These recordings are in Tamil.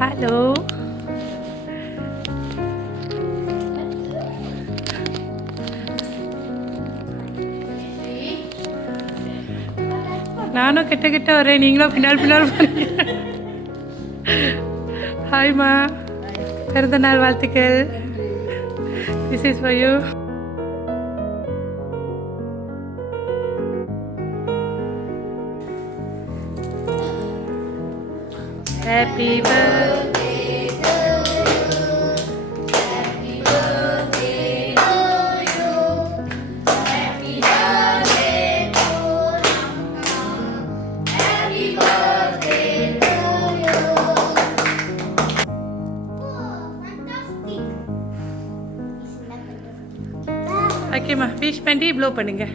ஹலோ. நானும் கிட்ட கிட்ட வரேன், நீங்களும் பின்னால் பின்னால் போறீங்க. ஹாய்மா, பிறந்த நாள் வாழ்த்துக்கள். This is for you. Happy birthday to you. Happy birthday to you. Happy birthday to happy birthday to you. ஓகேம்மா, விஷ் பண்ணி ப்ளோ பண்ணுங்க.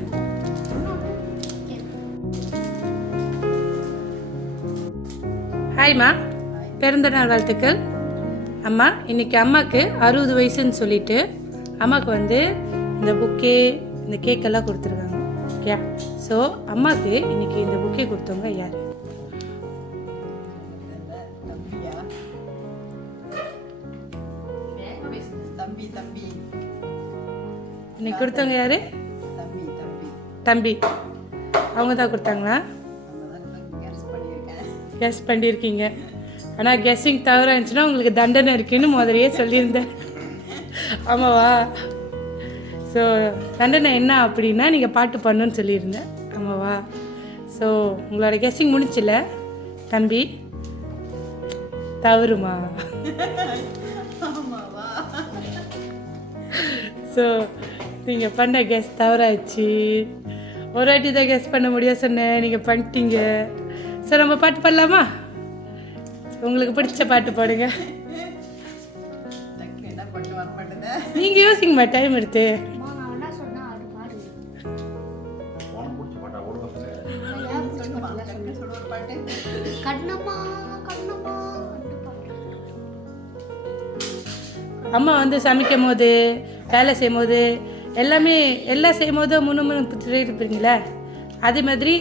ஹாய்மா, பிறந்த நாள் வாழ்த்துக்கள். அம்மா, இன்றைக்கி அம்மாவுக்கு 60 வயசுன்னு சொல்லிட்டு அம்மாவுக்கு வந்து இந்த புக்கே இந்த கேக்கெல்லாம் கொடுத்துருக்காங்க. ஓகே, ஸோ அம்மாவுக்கு இன்றைக்கி இந்த புக்கே கொடுத்தவங்க யார்? இன்னைக்கு கொடுத்தவங்க யார்? தம்பி. அவங்க தான் கொடுத்தாங்களா? கெஸ் பண்ணியிருக்கீங்க. ஆனால் கெஸ்ஸிங் தவறாக இருந்துச்சுன்னா உங்களுக்கு தண்டனை இருக்குன்னு முதலையே சொல்லியிருந்தேன். ஆமாவா? ஸோ தண்டனை என்ன அப்படின்னா நீங்கள் பாட்டு பண்ணணுன்னு சொல்லியிருந்தேன். ஆமாவா? ஸோ உங்களோட கெஸ்ஸிங் முடிச்சில்ல தம்பி? தவறுமா? ஸோ நீங்கள் பண்ண கெஸ் தவறாச்சு. ஒரு வாட்டி தான் கெஸ் பண்ண முடியாது சொன்னேன், நீங்கள் பண்ணிட்டீங்க. ஸோ நம்ம பாட்டு பாடலாமா? உங்களுக்கு பிடிச்ச பாட்டு பாடுங்க. நீங்கள் யோசிங்கம்மா, டைம் எடுத்து. அம்மா வந்து சமைக்கும் போது, வேலை செய்யும் போது, எல்லாம் செய்யும் போது முன்னு இருப்பீங்களே, அதே மாதிரி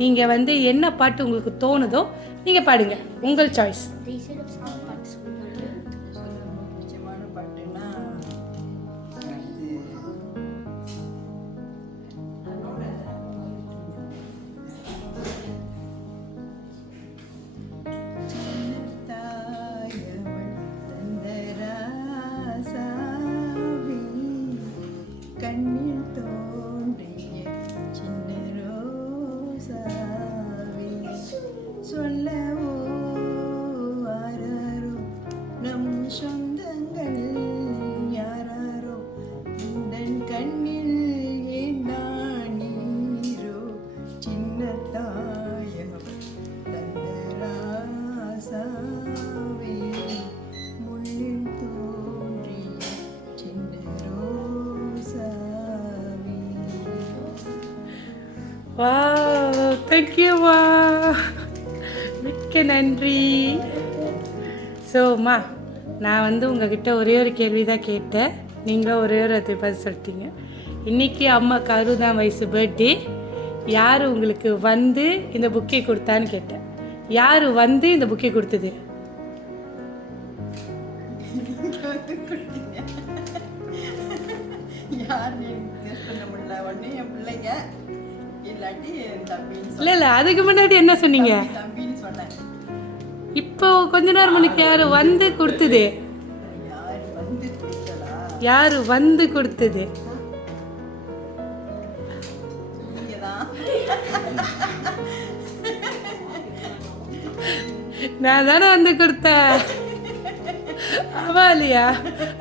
நீங்கள் வந்து என்ன பாட்டு உங்களுக்கு தோணுதோ நீங்கள் பாடுங்க, உங்கள் சாய்ஸ். சொல்லவோ ஆராரோ நம் சொந்தங்கள் யாராரோ உந்தன் கண்ணில் ஏந்தான் நீரோ சின்ன தாயம் தந்தராசாவே முள்ளில் தோன்றிய சின்ன ரோசாவே. வாவ், தேங்க்யூம்மா, மிக்க நன்றி. ஸோம்மா, நான் வந்து உங்ககிட்ட ஒரே ஒரு கேள்வி தான் கேட்டேன், நீங்கள் ஒரே ஒரு பதில் சொல்லிட்டீங்க. இன்றைக்கி அம்மாவுக்கு 60ஆம் வயசு பர்த்டே. யார் உங்களுக்கு வந்து இந்த புக்கே கொடுத்தான்னு கேட்டேன். யார் வந்து இந்த புக்கே கொடுத்தது? இல்லை, அதுக்கு முன்னாடி என்ன சொன்னீங்க? இப்போ கொஞ்ச நேரம் முன்னுக்கு யாரு வந்து கொடுத்தது? யாரு வந்து கொடுத்தது? நான் தானே வந்து கொடுத்தேன். ஆமா இல்லையா?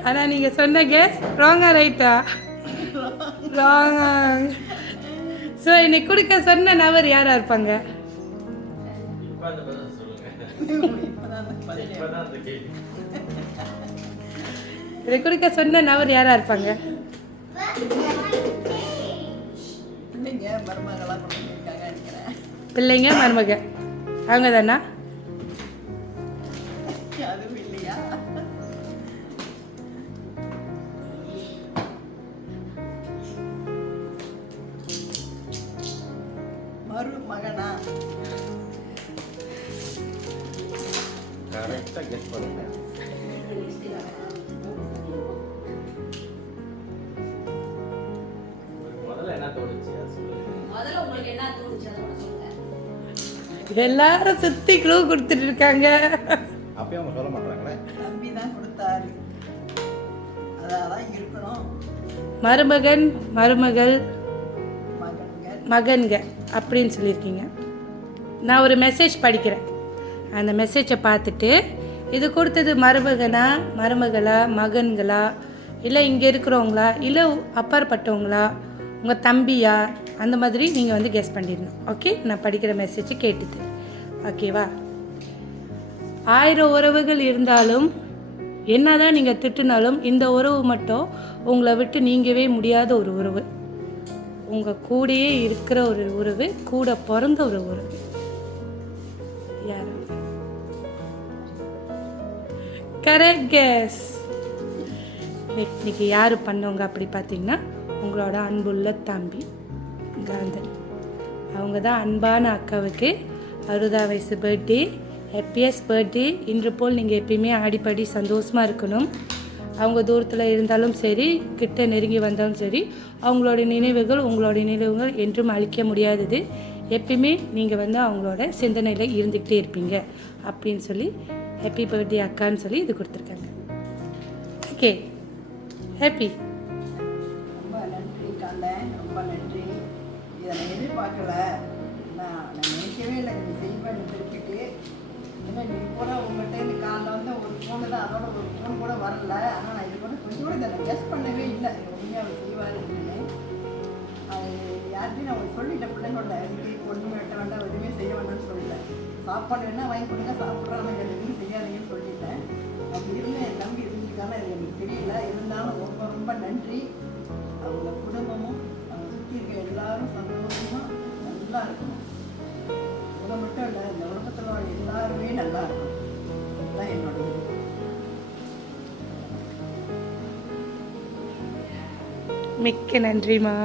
ஆனா நீங்க சொன்ன கேஸ் ராங்கா ரைட்டா? ராங்கா. ஸோ இன்னைக்கு கொடுக்க சொன்ன நபர் யாரா இருப்பாங்க? இதை கொடுக்க சொன்ன நபர் யாரா இருப்பாங்க? பிள்ளைங்க மருமக அவங்க தானா? மருமகனா? கரெக்டாக கெஸ் பண்ணுங்க. முதல்ல என்ன தோணுச்சு அது சொல்லுங்க. எல்லாரும் சுத்தி க்ளூ கொடுத்துட்டு இருக்காங்க. அப்பயும் அவங்க சொல்ல மாட்டாங்களே. தம்பி தான் கொடுத்தாரு, அதான் இருக்கணும். மருமகன், மருமகள், மகன்கள், மகன்க அப்படின்னு சொல்லியிருக்கீங்க. நான் ஒரு மெசேஜ் படிக்கிறேன். அந்த மெசேஜை பார்த்துட்டு இது கொடுத்தது மருமகனா, மருமகளா, மகன்களா, இல்லை இங்கே இருக்கிறவங்களா, இல்லை அப்பாற்பட்டவங்களா, உங்கள் தம்பியா, அந்த மாதிரி நீங்கள் வந்து கெஸ் பண்ணிடணும். ஓகே, நான் படிக்கிற மெசேஜை கேட்டுட்டு. ஓகேவா? 1000 உறவுகள் இருந்தாலும் என்னதான் நீங்கள் திட்டுனாலும் இந்த உறவு மட்டும் உங்களை விட்டு நீங்கவே முடியாத ஒரு உறவு. உங்கள் கூடயே இருக்கிற ஒரு உறவு, கூட பிறந்த ஒரு உறவு. யார்? Correct guess. இன்னைக்கு யார் பண்ணவங்க அப்படி பார்த்தீங்கன்னா உங்களோட அன்புள்ள தம்பி காந்தன். அவங்க தான் அன்பான அக்காவுக்கு 60ஆம் வயசு பர்த்டே, ஹாப்பியஸ்ட் பர்த்டே. இன்று போல் நீங்கள் எப்பயுமே ஆடிப்பாடி சந்தோஷமாக இருக்கணும். அவங்க தூரத்தில் இருந்தாலும் சரி, கிட்ட நெருங்கி வந்தாலும் சரி, அவங்களோட நினைவுகள் உங்களோட நினைவுகள் என்றும் அழிக்க முடியாதது. எப்பயுமே நீங்கள் வந்து அவங்களோட சிந்தனையில் இருந்துக்கிட்டே இருப்பீங்க அப்படின்னு சொல்லி ஹாப்பி பர்த்டே அக்கான்னு சொல்லி இது கொடுத்துருக்காங்க. Okay, happy. ரொம்ப நன்றி காந்தன், ரொம்ப நன்றி. இதை நான் எதிர்பார்க்கல, நான் நினைக்கவே இல்லை நீ செய்வேன் திருப்பிட்டு. ஏன்னா நீ கூட உங்கள்கிட்ட இந்த காலில் வந்து ஒரு ஃபோனு தான், அதோட ஒரு ஃபோன் கூட வரல. ஆனால் நான் இது கூட கொஞ்சம் கூட இதை நான் கெஸ் பண்ணவே இல்லை, உண்மையாக அவர் செய்வார் அப்படின்னு. அது யார்கிட்டையும் நான் உங்களுக்கு சொல்லிட்டேன், பிள்ளைங்களோட அதுக்கு ஒன்றுமே வெட்ட வேண்டாம், எதுவுமே செய்ய வேண்டாம்னு சொல்லிட்டேன். சாப்பாடு வேணால் வாங்கி கொடுங்க, சாப்பிட்றாங்க, எதுவும் செய்யாதீங்கன்னு சொல்லிட்டேன். அப்படி இருந்து என் தம்பி இருந்துருக்காங்க, அது எனக்கு தெரியல. இருந்தாலும் ரொம்ப ரொம்ப நன்றி. அவங்க குடும்பமும் அவங்க சுற்றி இருக்க எல்லாரும் சந்தோஷமாக நல்லா இருக்கணும். இவங்க மட்டும் இல்லை, இந்த உலகத்தில் உள்ள எல்லாருமே நல்லா இருக்கணும். அதுதான் என்னோட விருப்பம். மிக்க நன்றிம்மா.